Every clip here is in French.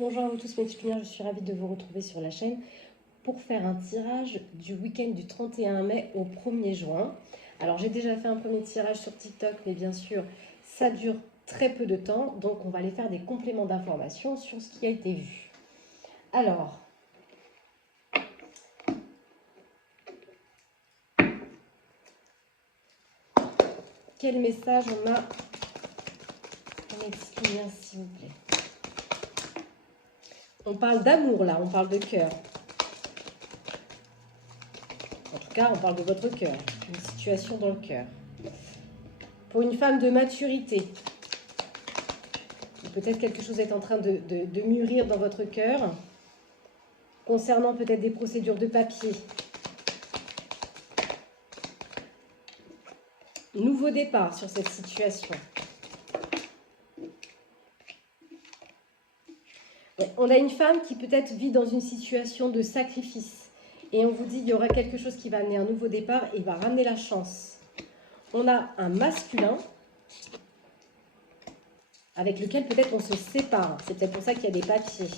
Bonjour à vous tous mes petits lumières, je suis ravie de vous retrouver sur la chaîne pour faire un tirage du week-end du 31 mai au 1er juin. Alors j'ai déjà fait un premier tirage sur TikTok, mais bien sûr ça dure très peu de temps, donc on va aller faire des compléments d'informations sur ce qui a été vu. Alors, quel message on a pour mes petites lumières s'il vous plaît? On parle d'amour là, on parle de cœur. En tout cas, on parle de votre cœur, une situation dans le cœur. Pour une femme de maturité, peut-être quelque chose est en train de mûrir dans votre cœur, concernant peut-être des procédures de papier. Nouveau départ sur cette situation. On a une femme qui peut-être vit dans une situation de sacrifice. Et on vous dit qu'il y aura quelque chose qui va amener un nouveau départ et va ramener la chance. On a un masculin avec lequel peut-être on se sépare. C'est peut-être pour ça qu'il y a des papiers.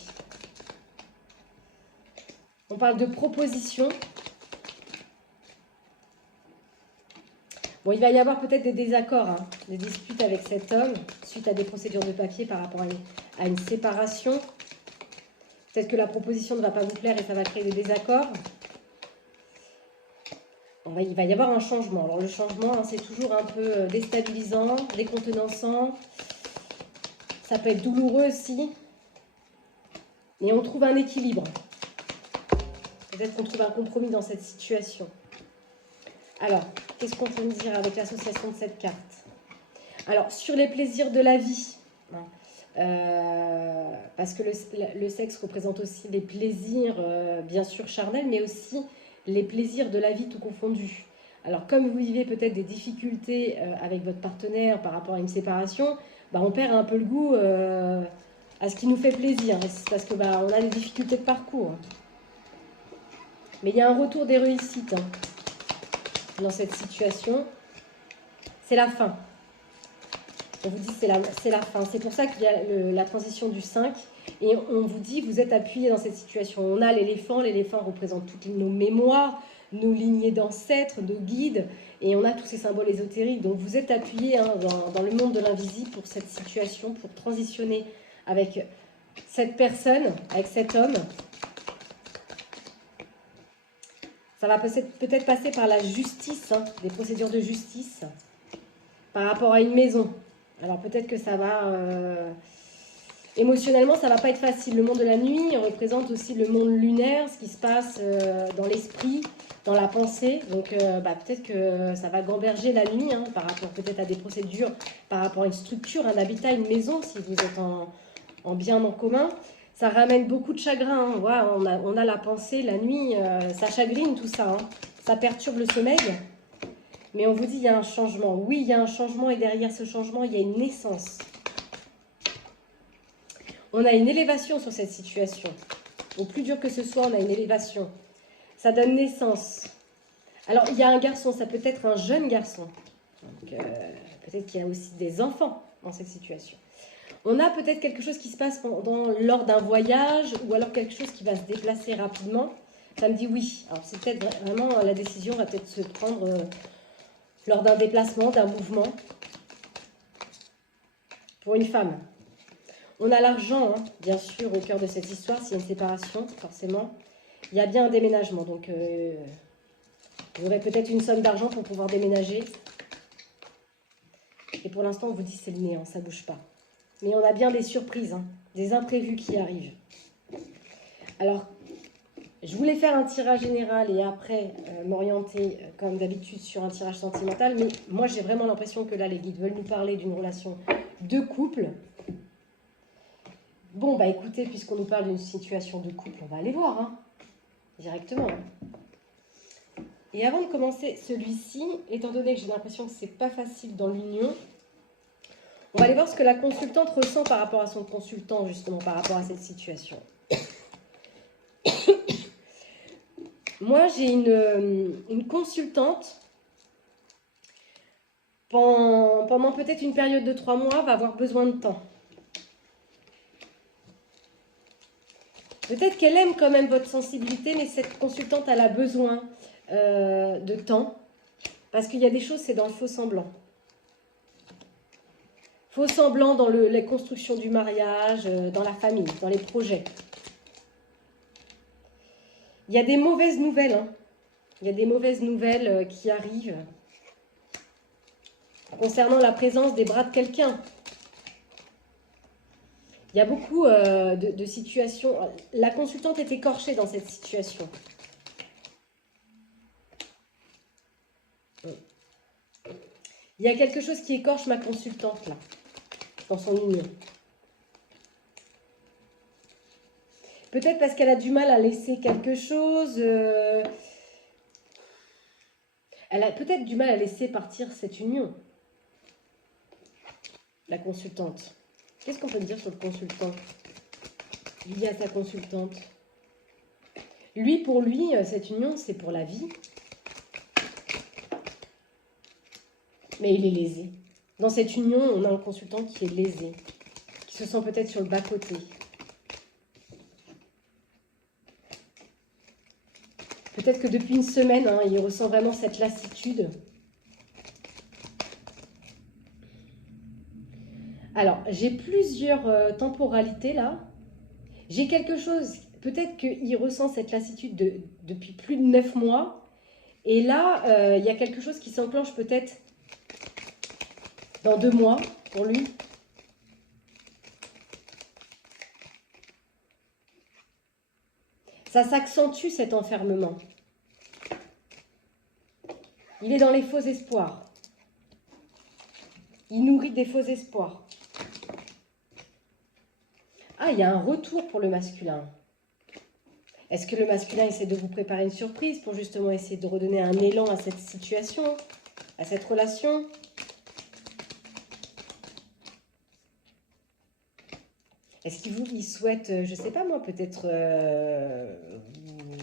On parle de proposition. Bon, il va y avoir peut-être des désaccords, des disputes avec cet homme suite à des procédures de papier par rapport à une séparation. Peut-être que la proposition ne va pas vous plaire et ça va créer des désaccords. Il va y avoir un changement. Alors le changement, c'est toujours un peu déstabilisant, décontenançant. Ça peut être douloureux aussi. Mais on trouve un équilibre. Peut-être qu'on trouve un compromis dans cette situation. Alors, qu'est-ce qu'on peut me dire avec l'association de cette carte? Alors, sur les plaisirs de la vie, parce que le sexe représente aussi les plaisirs, bien sûr, charnels, mais aussi les plaisirs de la vie tout confondu. Alors, comme vous vivez peut-être des difficultés avec votre partenaire par rapport à une séparation, on perd un peu le goût à ce qui nous fait plaisir, parce que on a des difficultés de parcours. Mais il y a un retour des réussites dans cette situation. C'est la fin. On vous dit c'est la fin. C'est pour ça qu'il y a la transition du 5. Et on vous dit vous êtes appuyé dans cette situation. On a l'éléphant. L'éléphant représente toutes nos mémoires, nos lignées d'ancêtres, nos guides. Et on a tous ces symboles ésotériques. Donc vous êtes appuyé dans le monde de l'invisible pour cette situation, pour transitionner avec cette personne, avec cet homme. Ça va peut-être passer par la justice, des procédures de justice, par rapport à une maison. Alors peut-être que ça va... émotionnellement, ça ne va pas être facile. Le monde de la nuit représente aussi le monde lunaire, ce qui se passe dans l'esprit, dans la pensée. Donc peut-être que ça va gamberger la nuit par rapport peut-être à des procédures, par rapport à une structure, un habitat, une maison, si vous êtes en bien en commun. Ça ramène beaucoup de chagrin. Voilà, on a la pensée, la nuit, ça chagrine tout ça. Ça perturbe le sommeil. Mais on vous dit, il y a un changement. Oui, il y a un changement et derrière ce changement, il y a une naissance. On a une élévation sur cette situation. Au plus dur que ce soit, on a une élévation. Ça donne naissance. Alors, il y a un garçon, ça peut être un jeune garçon. Peut-être qu'il y a aussi des enfants dans cette situation. On a peut-être quelque chose qui se passe lors d'un voyage ou alors quelque chose qui va se déplacer rapidement. Ça me dit oui. Alors, c'est peut-être vraiment, la décision va peut-être se prendre... lors d'un déplacement, d'un mouvement, pour une femme. On a l'argent, bien sûr, au cœur de cette histoire, s'il y a une séparation, forcément. Il y a bien un déménagement, donc vous aurez peut-être une somme d'argent pour pouvoir déménager. Et pour l'instant, on vous dit c'est le néant, ça ne bouge pas. Mais on a bien des surprises, des imprévus qui arrivent. Alors, je voulais faire un tirage général et après m'orienter, comme d'habitude, sur un tirage sentimental. Mais moi, j'ai vraiment l'impression que là, les guides veulent nous parler d'une relation de couple. Bon, écoutez, puisqu'on nous parle d'une situation de couple, on va aller voir, directement. Et avant de commencer celui-ci, étant donné que j'ai l'impression que c'est pas facile dans l'union, on va aller voir ce que la consultante ressent par rapport à son consultant, justement, par rapport à cette situation. Moi, j'ai une consultante, pendant peut-être une période de 3 mois, va avoir besoin de temps. Peut-être qu'elle aime quand même votre sensibilité, mais cette consultante, elle a besoin de temps. Parce qu'il y a des choses, c'est dans le faux semblant. Faux semblant dans la construction du mariage, dans la famille, dans les projets. Il y a des mauvaises nouvelles. Hein. Il y a des mauvaises nouvelles qui arrivent concernant la présence des bras de quelqu'un. Il y a beaucoup de situations. La consultante est écorchée dans cette situation. Il y a quelque chose qui écorche ma consultante, là, dans son union. Peut-être parce qu'elle a du mal à laisser quelque chose. Elle a peut-être du mal à laisser partir cette union, la consultante. Qu'est-ce qu'on peut dire sur le consultant lié à sa consultante? Lui, pour lui, cette union, c'est pour la vie. Mais il est lésé. Dans cette union, on a un consultant qui est lésé, qui se sent peut-être sur le bas-côté. Peut-être que depuis une semaine, hein, il ressent vraiment cette lassitude. Alors, j'ai plusieurs temporalités là. J'ai quelque chose, peut-être qu'il ressent cette lassitude depuis plus de 9 mois. Et là, il y a quelque chose qui s'enclenche peut-être dans 2 mois pour lui. Ça s'accentue cet enfermement. Il est dans les faux espoirs. Il nourrit des faux espoirs. Ah, il y a un retour pour le masculin. Est-ce que le masculin essaie de vous préparer une surprise pour justement essayer de redonner un élan à cette situation, à cette relation? Est-ce qu'il souhaite, je ne sais pas moi, peut-être vous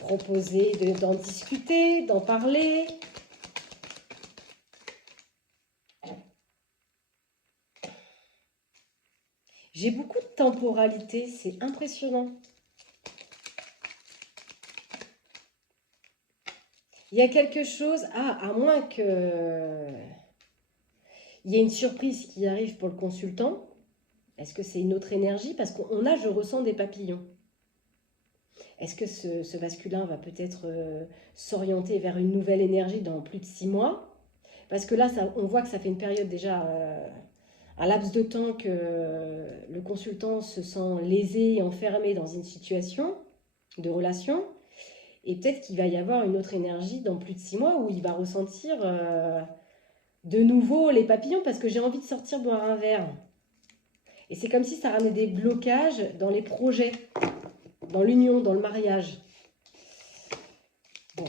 proposer d'en discuter, d'en parler? J'ai beaucoup de temporalité, c'est impressionnant. Il y a quelque chose, à moins que il y ait une surprise qui arrive pour le consultant. Est-ce que c'est une autre énergie? Parce qu'on a, je ressens des papillons. Est-ce que ce masculin va peut-être s'orienter vers une nouvelle énergie dans plus de 6 mois? Parce que là, on voit que ça fait une période déjà, un laps de temps que le consultant se sent lésé et enfermé dans une situation de relation. Et peut-être qu'il va y avoir une autre énergie dans plus de 6 mois où il va ressentir de nouveau les papillons parce que j'ai envie de sortir boire un verre. Et c'est comme si ça ramenait des blocages dans les projets, dans l'union, dans le mariage. Bon.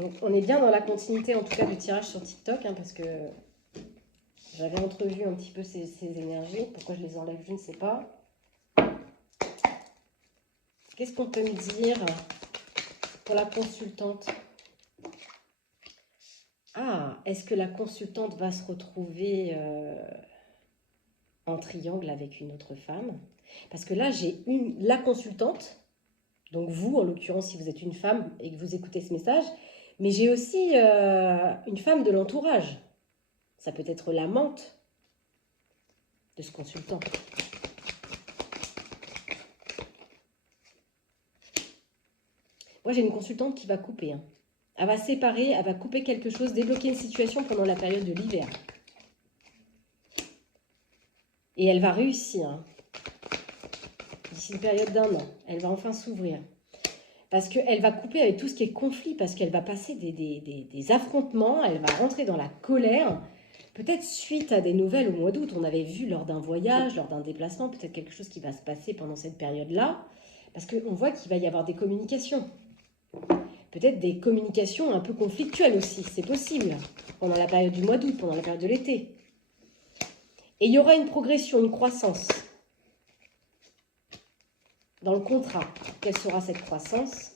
Donc, on est bien dans la continuité en tout cas du tirage sur TikTok hein, parce que j'avais entrevu un petit peu ces énergies. Pourquoi je les enlève, je ne sais pas. Qu'est-ce qu'on peut me dire pour la consultante? Ah, est-ce que la consultante va se retrouver en triangle avec une autre femme? Parce que là, j'ai la consultante, donc vous, en l'occurrence, si vous êtes une femme et que vous écoutez ce message, mais j'ai aussi une femme de l'entourage. Ça peut être l'amante de ce consultant. Moi, j'ai une consultante qui va couper. Hein. Elle va séparer, elle va couper quelque chose, débloquer une situation pendant la période de l'hiver. Et elle va réussir. Hein. D'ici une période d'1 an. Elle va enfin s'ouvrir. Parce qu'elle va couper avec tout ce qui est conflit, parce qu'elle va passer des affrontements, elle va rentrer dans la colère. Peut-être suite à des nouvelles au mois d'août, on avait vu lors d'un voyage, lors d'un déplacement, peut-être quelque chose qui va se passer pendant cette période-là. Parce qu'on voit qu'il va y avoir des communications. Peut-être des communications un peu conflictuelles aussi, c'est possible. Pendant la période du mois d'août, pendant la période de l'été. Et il y aura une progression, une croissance. Dans le contrat, quelle sera cette croissance?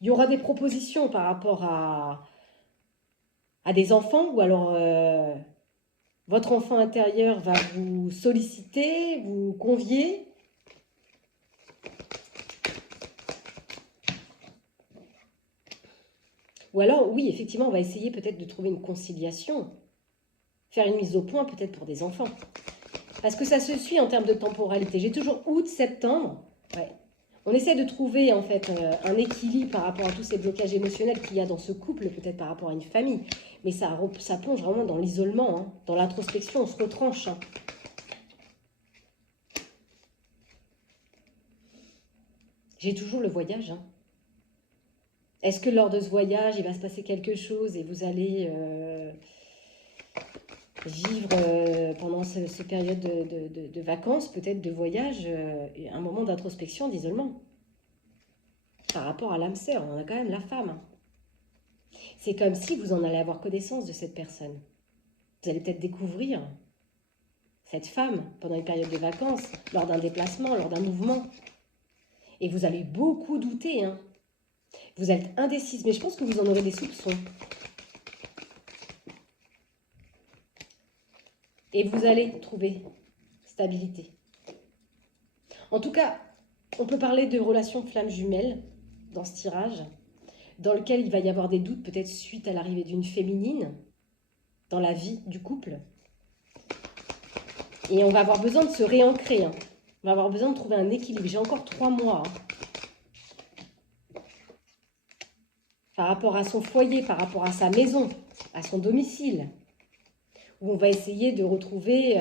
Il y aura des propositions par rapport à des enfants ou alors Votre enfant intérieur va vous solliciter, vous convier. Ou alors, oui, effectivement, on va essayer peut-être de trouver une conciliation. Faire une mise au point peut-être pour des enfants. Parce que ça se suit en termes de temporalité. J'ai toujours août, septembre. Ouais. On essaie de trouver en fait un équilibre par rapport à tous ces blocages émotionnels qu'il y a dans ce couple, peut-être par rapport à une famille. Mais ça plonge vraiment dans l'isolement, hein, dans l'introspection, on se retranche. Hein. J'ai toujours le voyage. Hein. Est-ce que lors de ce voyage, il va se passer quelque chose et vous allez vivre pendant cette période de vacances, peut-être de voyage, un moment d'introspection, d'isolement. Par rapport à l'âme sœur, on a quand même la femme. Hein. C'est comme si vous en allez avoir connaissance de cette personne. Vous allez peut-être découvrir cette femme pendant une période de vacances, lors d'un déplacement, lors d'un mouvement. Et vous allez beaucoup douter. Hein. Vous êtes indécise, mais je pense que vous en aurez des soupçons. Et vous allez trouver stabilité. En tout cas, on peut parler de relations flammes jumelles dans ce tirage, dans lequel il va y avoir des doutes peut-être suite à l'arrivée d'une féminine dans la vie du couple. Et on va avoir besoin de se réancrer. Hein. On va avoir besoin de trouver un équilibre. J'ai encore 3 mois. Hein. Par rapport à son foyer, par rapport à sa maison, à son domicile, où on va essayer de retrouver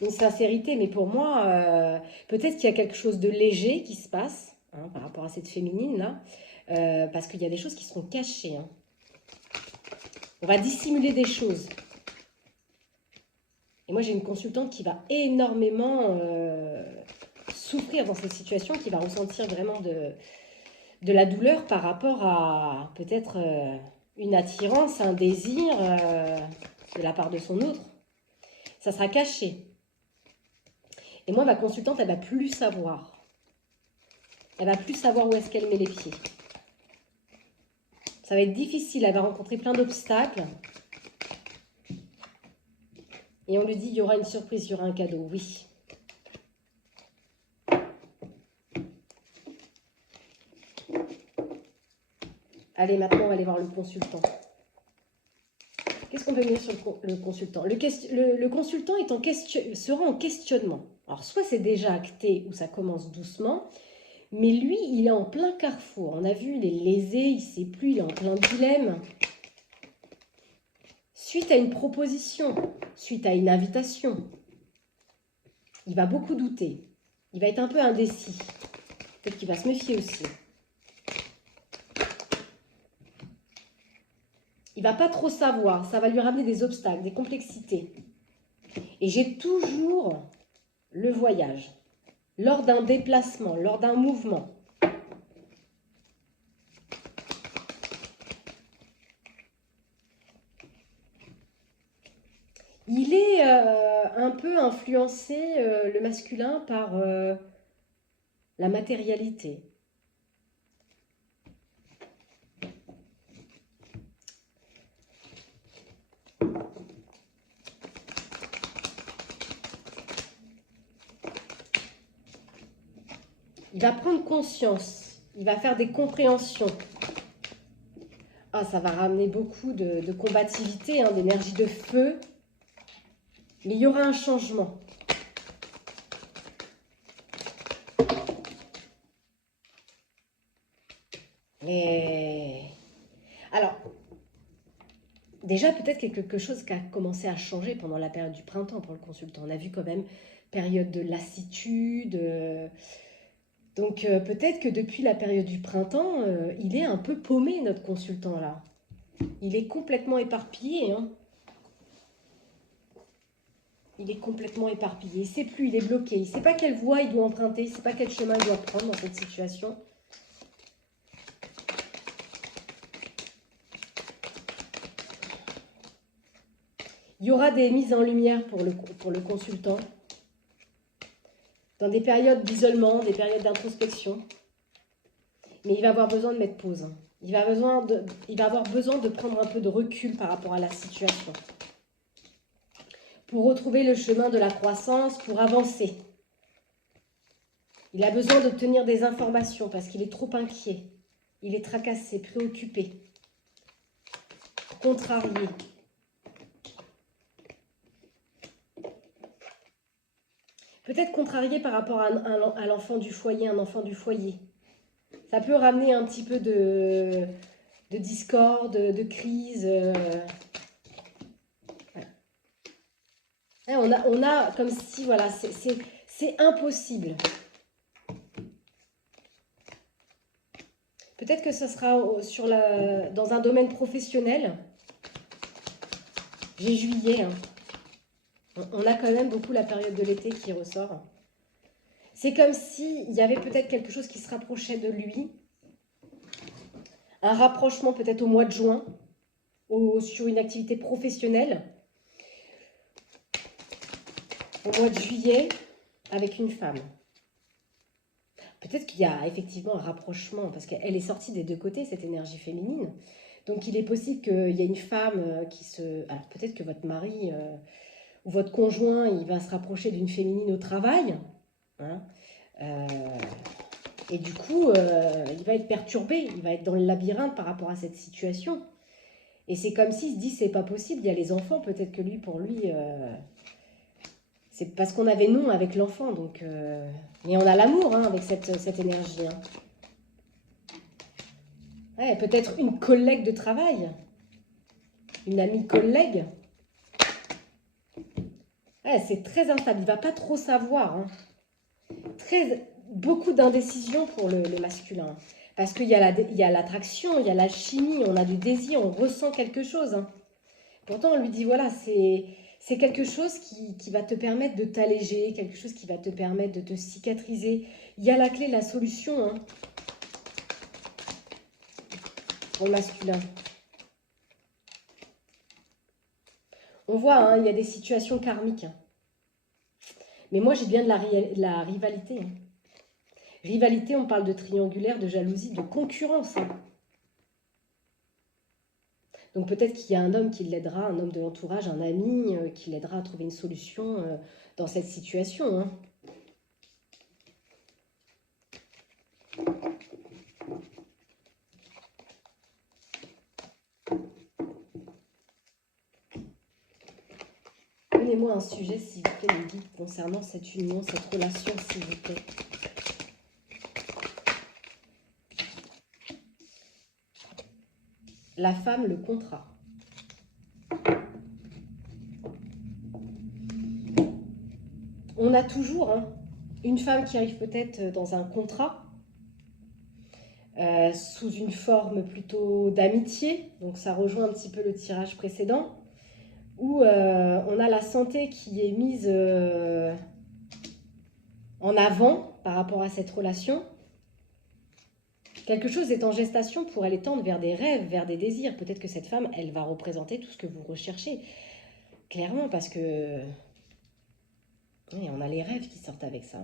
une sincérité. Mais pour moi, peut-être qu'il y a quelque chose de léger qui se passe hein, par rapport à cette féminine-là, parce qu'il y a des choses qui seront cachées. Hein. On va dissimuler des choses. Et moi, j'ai une consultante qui va énormément souffrir dans cette situation, qui va ressentir vraiment de la douleur par rapport à peut-être une attirance, un désir de la part de son autre. Ça sera caché. Et moi, ma consultante, elle va plus savoir. Elle va plus savoir où est-ce qu'elle met les pieds. Ça va être difficile, elle va rencontrer plein d'obstacles. Et on lui dit, il y aura une surprise, il y aura un cadeau, oui. Allez, maintenant, on va aller voir le consultant. Qu'est-ce qu'on peut dire sur le consultant? Le consultant sera en questionnement. Alors, soit c'est déjà acté ou ça commence doucement, mais lui, il est en plein carrefour. On a vu, il est lésé, il ne sait plus, il est en plein dilemme. Suite à une proposition, suite à une invitation, il va beaucoup douter. Il va être un peu indécis. Peut-être qu'il va se méfier aussi. Il ne va pas trop savoir. Ça va lui ramener des obstacles, des complexités. Et j'ai toujours le voyage. Lors d'un déplacement, lors d'un mouvement. Il est un peu influencé, le masculin, par la matérialité. Il va prendre conscience, il va faire des compréhensions. Ah, ça va ramener beaucoup de combativité, hein, d'énergie de feu. Mais il y aura un changement. Et... Alors, déjà peut-être quelque chose qui a commencé à changer pendant la période du printemps pour le consultant. On a vu quand même période de lassitude. Donc peut-être que depuis la période du printemps, il est un peu paumé notre consultant là. Il est complètement éparpillé. Hein. Il est complètement éparpillé. Il ne sait plus, il est bloqué. Il ne sait pas quelle voie il doit emprunter. Il ne sait pas quel chemin il doit prendre dans cette situation. Il y aura des mises en lumière pour le consultant. Dans des périodes d'isolement, des périodes d'introspection. Mais il va avoir besoin de mettre pause. Il va avoir besoin de prendre un peu de recul par rapport à la situation. pour retrouver le chemin de la croissance, pour avancer. Il a besoin d'obtenir des informations parce qu'il est trop inquiet. Il est tracassé, préoccupé, contrarié. Peut-être contrarié par rapport à l'enfant du foyer, un enfant du foyer. Ça peut ramener un petit peu de discorde, de crise. Ouais. On a comme si, voilà, c'est impossible. Peut-être que ce sera dans un domaine professionnel. J'ai juillet. Hein. On a quand même beaucoup la période de l'été qui ressort. C'est comme s'il y avait peut-être quelque chose qui se rapprochait de lui. Un rapprochement peut-être au mois de juin, sur une activité professionnelle. Au mois de juillet, avec une femme. Peut-être qu'il y a effectivement un rapprochement, parce qu'elle est sortie des deux côtés, cette énergie féminine. Donc il est possible qu'il y ait une femme qui se... Alors peut-être que votre mari ou votre conjoint, il va se rapprocher d'une féminine au travail. Hein, et du coup, il va être perturbé, il va être dans le labyrinthe par rapport à cette situation. Et c'est comme s'il se dit, c'est pas possible, il y a les enfants, peut-être que lui, pour lui... c'est parce qu'on avait non avec l'enfant, donc... Mais on a l'amour hein, avec cette énergie. Hein. Ouais, peut-être une collègue de travail. Une amie collègue. Ouais, c'est très instable. Il ne va pas trop savoir. Hein. Beaucoup d'indécision pour le masculin. Parce qu'il y a l'attraction, il y a la chimie, on a du désir, on ressent quelque chose. Hein. Pourtant, on lui dit, voilà, c'est quelque chose qui va te permettre de t'alléger, quelque chose qui va te permettre de te cicatriser. Il y a la clé, la solution hein, pour le masculin. On voit, hein, il y a des situations karmiques. Hein. Mais moi, j'ai bien de la rivalité. Hein. Rivalité, on parle de triangulaire, de jalousie, de concurrence. Hein. Donc peut-être qu'il y a un homme qui l'aidera, un homme de l'entourage, un ami qui l'aidera à trouver une solution dans cette situation. Hein. Donnez-moi un sujet, s'il vous plaît, les guides, concernant cette union, cette relation, s'il vous plaît. La femme, le contrat. On a toujours hein, une femme qui arrive peut-être dans un contrat, sous une forme plutôt d'amitié, donc ça rejoint un petit peu le tirage précédent, où on a la santé qui est mise en avant par rapport à cette relation. Quelque chose est en gestation pour aller tendre vers des rêves, vers des désirs. Peut-être que cette femme, elle va représenter tout ce que vous recherchez. Clairement, parce que oui, on a les rêves qui sortent avec ça.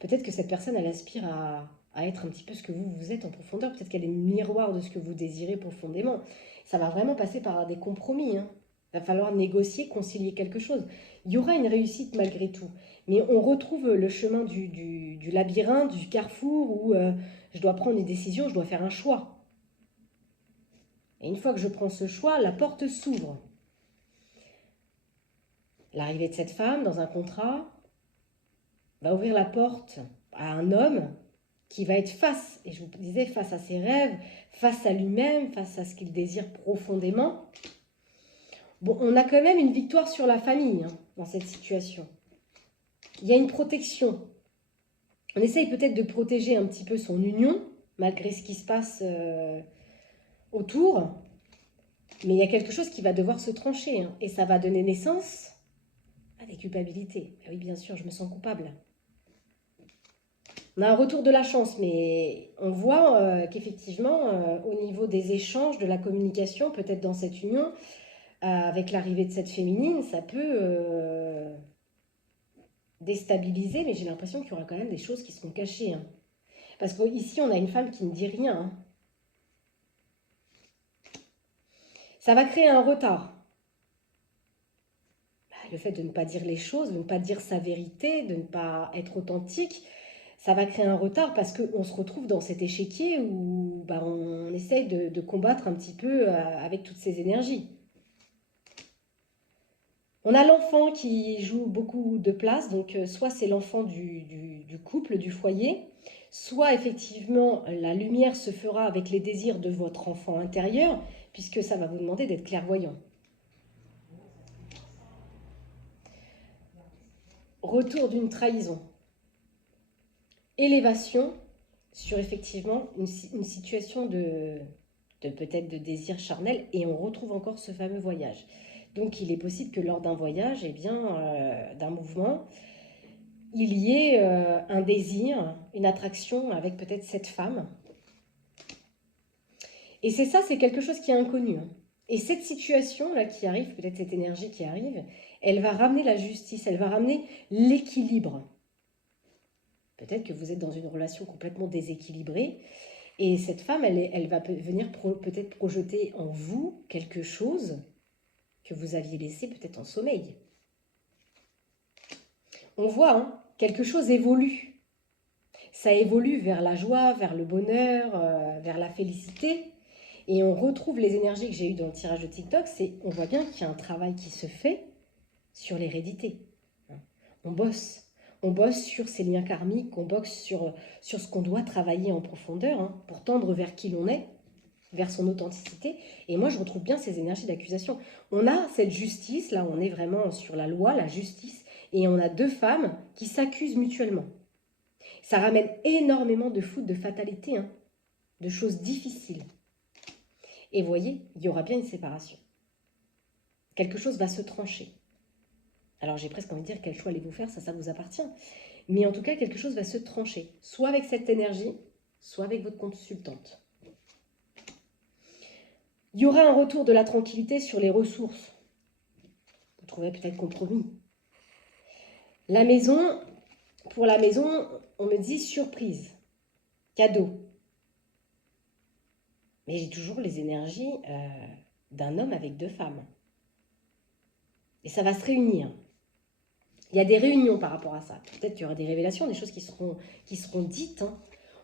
Peut-être que cette personne, elle aspire à être un petit peu ce que vous êtes en profondeur. Peut-être qu'elle est le miroir de ce que vous désirez profondément. Ça va vraiment passer par des compromis. Hein. Il va falloir négocier, concilier quelque chose. Il y aura une réussite malgré tout. Mais on retrouve le chemin du labyrinthe, du carrefour où je dois prendre une décision, je dois faire un choix. Et une fois que je prends ce choix, la porte s'ouvre. L'arrivée de cette femme dans un contrat va ouvrir la porte à un homme qui va être face, et je vous disais, face à ses rêves, face à lui-même, face à ce qu'il désire profondément. Bon, on a quand même une victoire sur la famille hein, dans cette situation. Il y a une protection. On essaye peut-être de protéger un petit peu son union, malgré ce qui se passe autour. Mais il y a quelque chose qui va devoir se trancher. Hein, et ça va donner naissance à des culpabilités. Ah oui, bien sûr, je me sens coupable. On a un retour de la chance, mais on voit qu'effectivement, au niveau des échanges, de la communication, peut-être dans cette union, avec l'arrivée de cette féminine, ça peut déstabiliser, mais j'ai l'impression qu'il y aura quand même des choses qui seront cachées. Hein. Parce qu'ici, on a une femme qui ne dit rien. Hein. Ça va créer un retard. le fait de ne pas dire les choses, de ne pas dire sa vérité, de ne pas être authentique, ça va créer un retard parce qu'on se retrouve dans cet échiquier où bah, on essaye de combattre un petit peu avec toutes ces énergies. On a l'enfant qui joue beaucoup de place, donc soit c'est l'enfant du couple, du foyer, soit effectivement la lumière se fera avec les désirs de votre enfant intérieur, puisque ça va vous demander d'être clairvoyant. Retour d'une trahison. Élévation sur effectivement une situation de peut-être de désir charnel, et on retrouve encore ce fameux voyage. Donc il est possible que lors d'un voyage, eh bien, d'un mouvement, il y ait un désir, une attraction avec peut-être cette femme. Et c'est ça, c'est quelque chose qui est inconnu. Et cette situation-là qui arrive, peut-être cette énergie qui arrive, elle va ramener la justice, elle va ramener l'équilibre. Peut-être que vous êtes dans une relation complètement déséquilibrée, et cette femme, elle va venir peut-être projeter en vous quelque chose que vous aviez laissé peut-être en sommeil. On voit, hein, quelque chose évolue. Ça évolue vers la joie, vers le bonheur, vers la félicité. Et on retrouve les énergies que j'ai eues dans le tirage de TikTok, on voit bien qu'il y a un travail qui se fait sur l'hérédité. On bosse. On bosse sur ces liens karmiques, on bosse sur ce qu'on doit travailler en profondeur pour tendre vers qui l'on est, vers son authenticité. Et moi, je retrouve bien ces énergies d'accusation. On a cette justice, là, on est vraiment sur la loi, la justice, et on a deux femmes qui s'accusent mutuellement. Ça ramène énormément de foudre, de fatalité, de choses difficiles. Et vous voyez, il y aura bien une séparation. Quelque chose va se trancher. Alors j'ai presque envie de dire quel choix allez-vous faire, ça vous appartient. Mais en tout cas, quelque chose va se trancher. Soit avec cette énergie, soit avec votre consultante. Il y aura un retour de la tranquillité sur les ressources. Vous trouverez peut-être compromis. La maison, pour la maison, on me dit surprise, cadeau. Mais j'ai toujours les énergies d'un homme avec deux femmes. Et ça va se réunir. Il y a des réunions par rapport à ça. Peut-être qu'il y aura des révélations, des choses qui seront dites.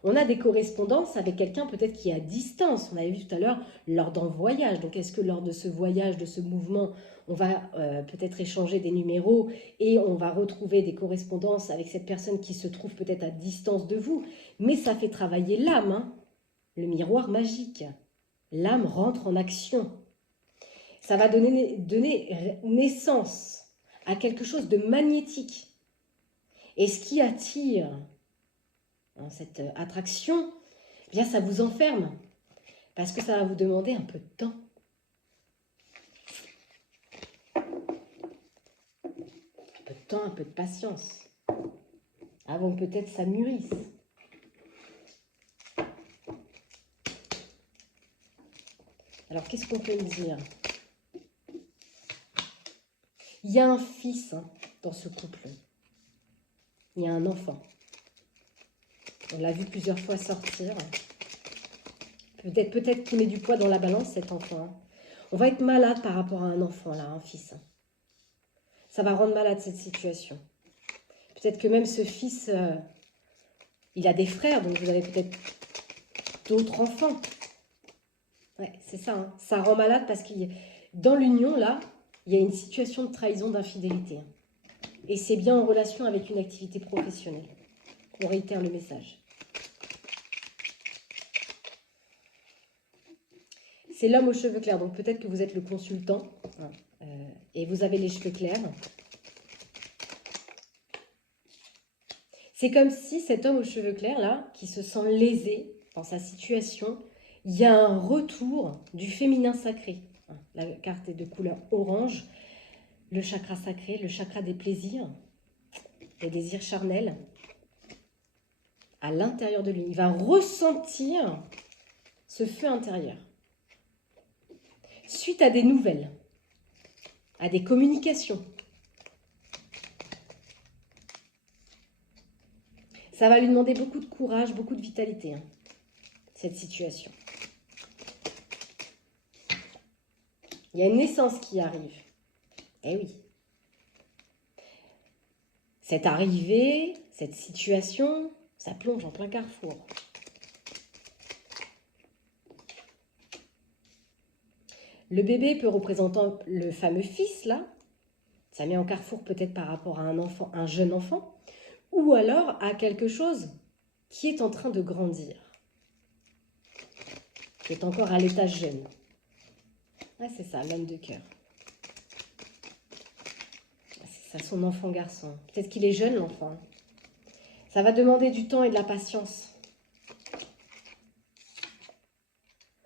On a des correspondances avec quelqu'un peut-être qui est à distance. On avait vu tout à l'heure lors d'un voyage. Donc est-ce que lors de ce voyage, de ce mouvement, on va peut-être échanger des numéros et on va retrouver des correspondances avec cette personne qui se trouve peut-être à distance de vous. Mais ça fait travailler l'âme, le miroir magique. L'âme rentre en action. Ça va donner naissance à quelque chose de magnétique. Et ce qui attire cette attraction, eh bien ça vous enferme. Parce que ça va vous demander un peu de temps. Un peu de temps, un peu de patience. Avant que peut-être ça mûrisse. Alors qu'est-ce qu'on peut me dire ? Il y a un fils dans ce couple. Il y a un enfant. On l'a vu plusieurs fois sortir. Peut-être qu'il met du poids dans la balance, cet enfant. On va être malade par rapport à un enfant, là, un fils. Ça va rendre malade cette situation. Peut-être que même ce fils, il a des frères, donc vous avez peut-être d'autres enfants. Ouais, c'est ça. Ça rend malade parce que dans l'union, là, il y a une situation de trahison, d'infidélité. Et c'est bien en relation avec une activité professionnelle. On réitère le message. C'est l'homme aux cheveux clairs. Donc peut-être que vous êtes le consultant et vous avez les cheveux clairs. C'est comme si cet homme aux cheveux clairs, là, qui se sent lésé dans sa situation, il y a un retour du féminin sacré. La carte est de couleur orange. Le chakra sacré, le chakra des plaisirs, des désirs charnels, à l'intérieur de lui. Il va ressentir ce feu intérieur. Suite à des nouvelles, à des communications. Ça va lui demander beaucoup de courage, beaucoup de vitalité, cette situation. Il y a une naissance qui arrive. Eh oui. Cette arrivée, cette situation, ça plonge en plein carrefour. Le bébé peut représenter le fameux fils, là. Ça met en carrefour peut-être par rapport à un enfant, un jeune enfant, ou alors à quelque chose qui est en train de grandir, qui est encore à l'état jeune. Ah, c'est ça, l'homme de cœur. C'est ça, son enfant garçon. Peut-être qu'il est jeune, l'enfant. Ça va demander du temps et de la patience.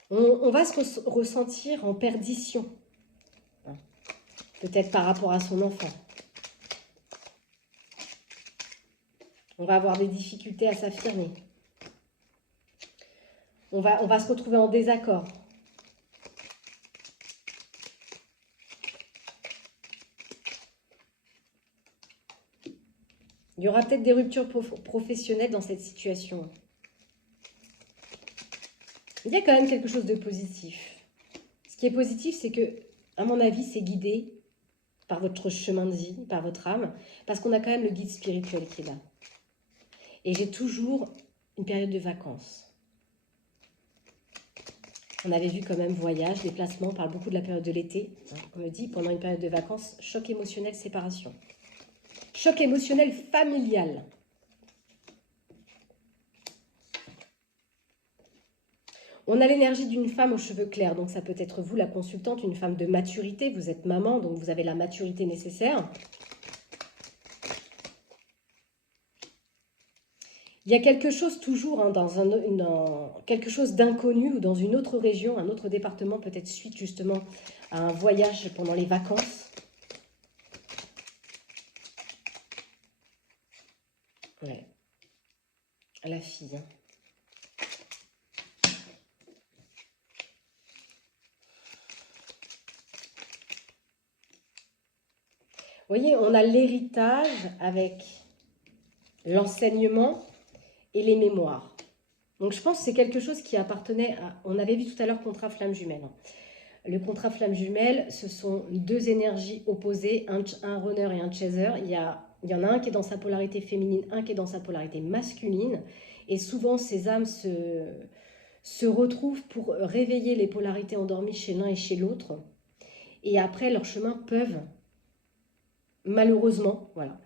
On va se ressentir en perdition. Peut-être par rapport à son enfant. On va avoir des difficultés à s'affirmer. On va se retrouver en désaccord. Il y aura peut-être des ruptures professionnelles dans cette situation. Il y a quand même quelque chose de positif. Ce qui est positif, c'est que, à mon avis, c'est guidé par votre chemin de vie, par votre âme, parce qu'on a quand même le guide spirituel qui est là. Et j'ai toujours une période de vacances. On avait vu quand même voyage, déplacement, on parle beaucoup de la période de l'été. On me dit, pendant une période de vacances, choc émotionnel, séparation. Choc émotionnel familial. On a l'énergie d'une femme aux cheveux clairs, donc ça peut être vous, la consultante, une femme de maturité. Vous êtes maman, donc vous avez la maturité nécessaire. Il y a quelque chose toujours quelque chose d'inconnu ou dans une autre région, un autre département, peut-être suite justement à un voyage pendant les vacances. Ouais. La fille. Vous voyez, on a l'héritage avec l'enseignement et les mémoires. Donc je pense que c'est quelque chose qui appartenait à... On avait vu tout à l'heure contrat flamme jumelle. Le contrat flamme jumelle, ce sont deux énergies opposées, un runner et un chaser. Il y en a un qui est dans sa polarité féminine, un qui est dans sa polarité masculine. Et souvent, ces âmes se retrouvent pour réveiller les polarités endormies chez l'un et chez l'autre. Et après, leurs chemins peuvent, malheureusement, voilà,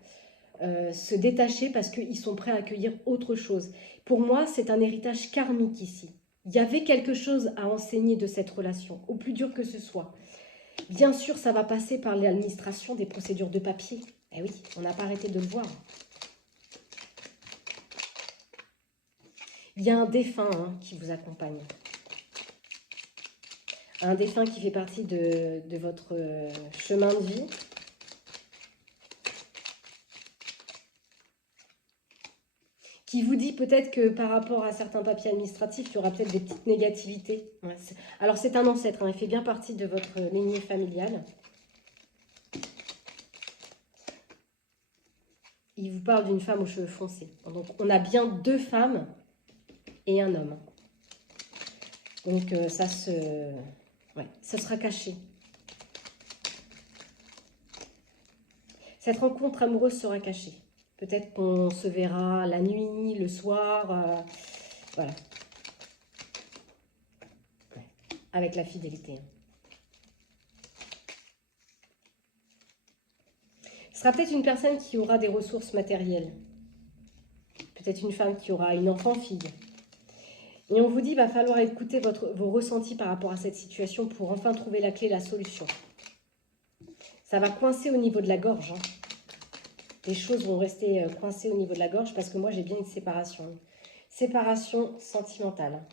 se détacher parce qu'ils sont prêts à accueillir autre chose. Pour moi, c'est un héritage karmique ici. Il y avait quelque chose à enseigner de cette relation, au plus dur que ce soit. Bien sûr, ça va passer par l'administration des procédures de papier. Eh oui, on n'a pas arrêté de le voir. Il y a un défunt qui vous accompagne. Un défunt qui fait partie de votre chemin de vie. Qui vous dit peut-être que par rapport à certains papiers administratifs, il y aura peut-être des petites négativités. Ouais, alors c'est un ancêtre, il fait bien partie de votre lignée familiale. Il vous parle d'une femme aux cheveux foncés. Donc on a bien deux femmes et un homme. Donc ça sera caché. Cette rencontre amoureuse sera cachée. Peut-être qu'on se verra la nuit, le soir, voilà. Ouais. Avec la fidélité. Ce sera peut-être une personne qui aura des ressources matérielles. Peut-être une femme qui aura une enfant-fille. Et on vous dit, il va falloir écouter vos ressentis par rapport à cette situation pour enfin trouver la clé, la solution. Ça va coincer au niveau de la gorge. Les choses vont rester coincées au niveau de la gorge parce que moi, j'ai bien une séparation. Séparation sentimentale.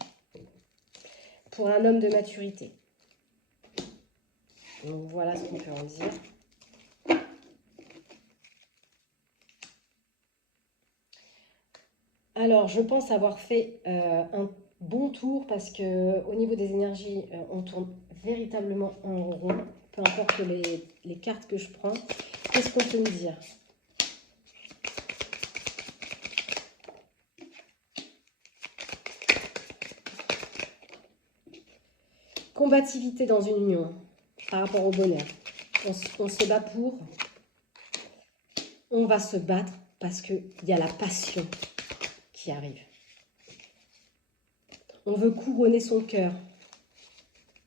Pour un homme de maturité. Donc, voilà ce qu'on peut en dire. Alors, je pense avoir fait un bon tour parce que au niveau des énergies, on tourne véritablement en rond. Peu importe les cartes que je prends. Qu'est-ce qu'on peut me dire ? Combativité dans une union par rapport au bonheur. On se bat pour. On va se battre parce qu'il y a la passion qui arrive. On veut couronner son cœur.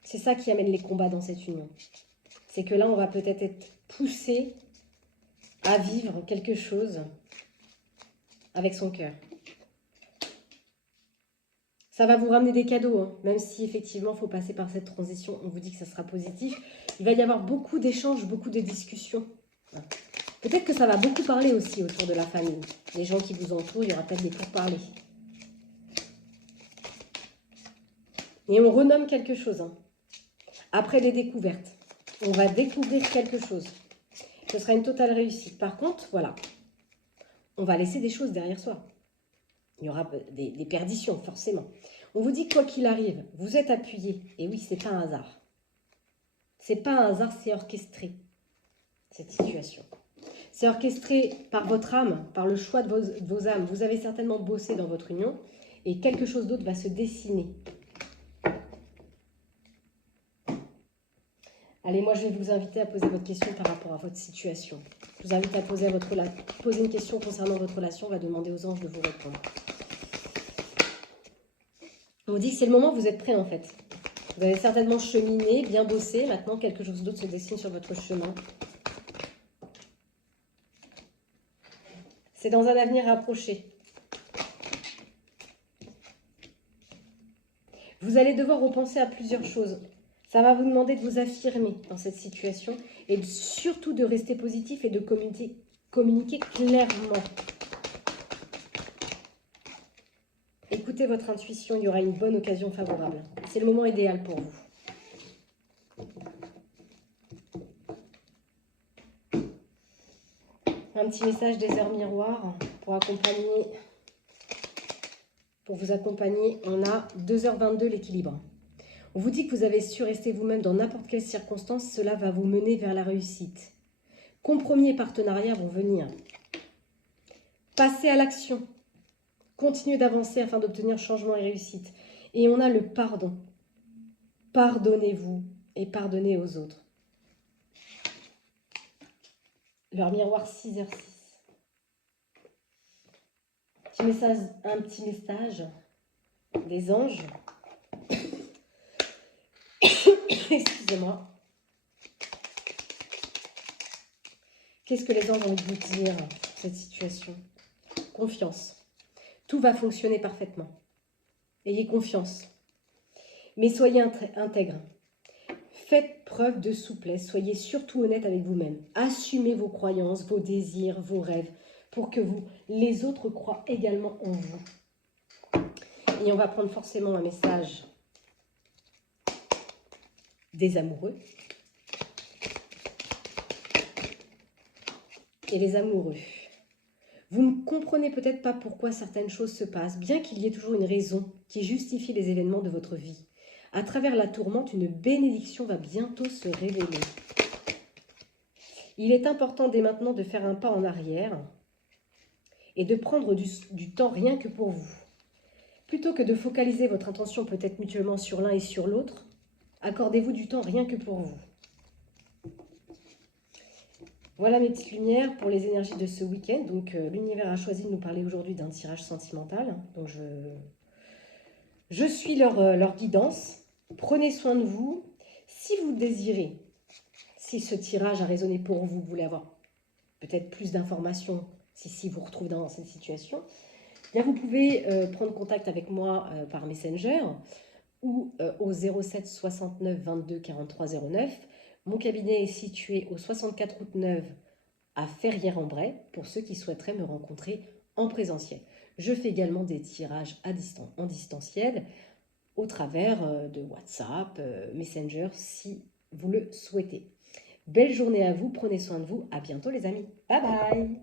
C'est ça qui amène les combats dans cette union. C'est que là, on va peut-être être poussé à vivre quelque chose avec son cœur. Ça va vous ramener des cadeaux, hein, même si effectivement, il faut passer par cette transition. On vous dit que ça sera positif. Il va y avoir beaucoup d'échanges, beaucoup de discussions. Peut-être que ça va beaucoup parler aussi autour de la famille. Les gens qui vous entourent, il y aura peut-être des pourparlers. Et on renomme quelque chose. Hein. Après les découvertes, on va découvrir quelque chose. Ce sera une totale réussite. Par contre, voilà, on va laisser des choses derrière soi. Il y aura des perditions, forcément. On vous dit quoi qu'il arrive, vous êtes appuyé. Et oui, c'est pas un hasard. C'est pas un hasard, c'est orchestré, cette situation. C'est orchestré par votre âme, par le choix de vos âmes. Vous avez certainement bossé dans votre union et quelque chose d'autre va se dessiner. Allez, moi, je vais vous inviter à poser votre question par rapport à votre situation. Je vous invite à poser une question concernant votre relation. On va demander aux anges de vous répondre. On vous dit que c'est le moment où vous êtes prêts, en fait. Vous avez certainement cheminé, bien bossé. Maintenant, quelque chose d'autre se dessine sur votre chemin. C'est dans un avenir rapproché. Vous allez devoir repenser à plusieurs choses. Ça va vous demander de vous affirmer dans cette situation et surtout de rester positif et de communiquer clairement. Écoutez votre intuition, il y aura une bonne occasion favorable. C'est le moment idéal pour vous. Un petit message des heures miroirs pour vous accompagner. On a 2h22 l'équilibre. On vous dit que vous avez su rester vous-même dans n'importe quelle circonstance. Cela va vous mener vers la réussite. Compromis et partenariats vont venir. Passez à l'action. Continuez d'avancer afin d'obtenir changement et réussite. Et on a le pardon. Pardonnez-vous et pardonnez aux autres. Leur miroir 6h06. Un petit message des anges. Excusez-moi. Qu'est-ce que les anges ont envie de vous dire, cette situation? Confiance. Tout va fonctionner parfaitement. Ayez confiance. Mais soyez intègre. Faites preuve de souplesse. Soyez surtout honnête avec vous-même. Assumez vos croyances, vos désirs, vos rêves, pour que les autres croient également en vous. Et on va prendre forcément un message des amoureux. Et les amoureux, vous ne comprenez peut-être pas pourquoi certaines choses se passent, bien qu'il y ait toujours une raison qui justifie les événements de votre vie. À travers la tourmente, une bénédiction va bientôt se révéler. Il est important dès maintenant de faire un pas en arrière et de prendre du temps rien que pour vous. Plutôt que de focaliser votre attention peut-être mutuellement sur l'un et sur l'autre, accordez-vous du temps rien que pour vous. Voilà mes petites lumières pour les énergies de ce week-end. Donc l'univers a choisi de nous parler aujourd'hui d'un tirage sentimental. Donc je suis leur guidance. Prenez soin de vous. Si vous désirez, si ce tirage a résonné pour vous, vous voulez avoir peut-être plus d'informations, si vous retrouvez dans cette situation, bien vous pouvez prendre contact avec moi par Messenger ou au 07 69 22 43 09. Mon cabinet est situé au 64 route Neuve à Ferrières-en-Bray pour ceux qui souhaiteraient me rencontrer en présentiel. Je fais également des tirages en distanciel au travers de WhatsApp, Messenger si vous le souhaitez. Belle journée à vous, prenez soin de vous, à bientôt les amis. Bye bye.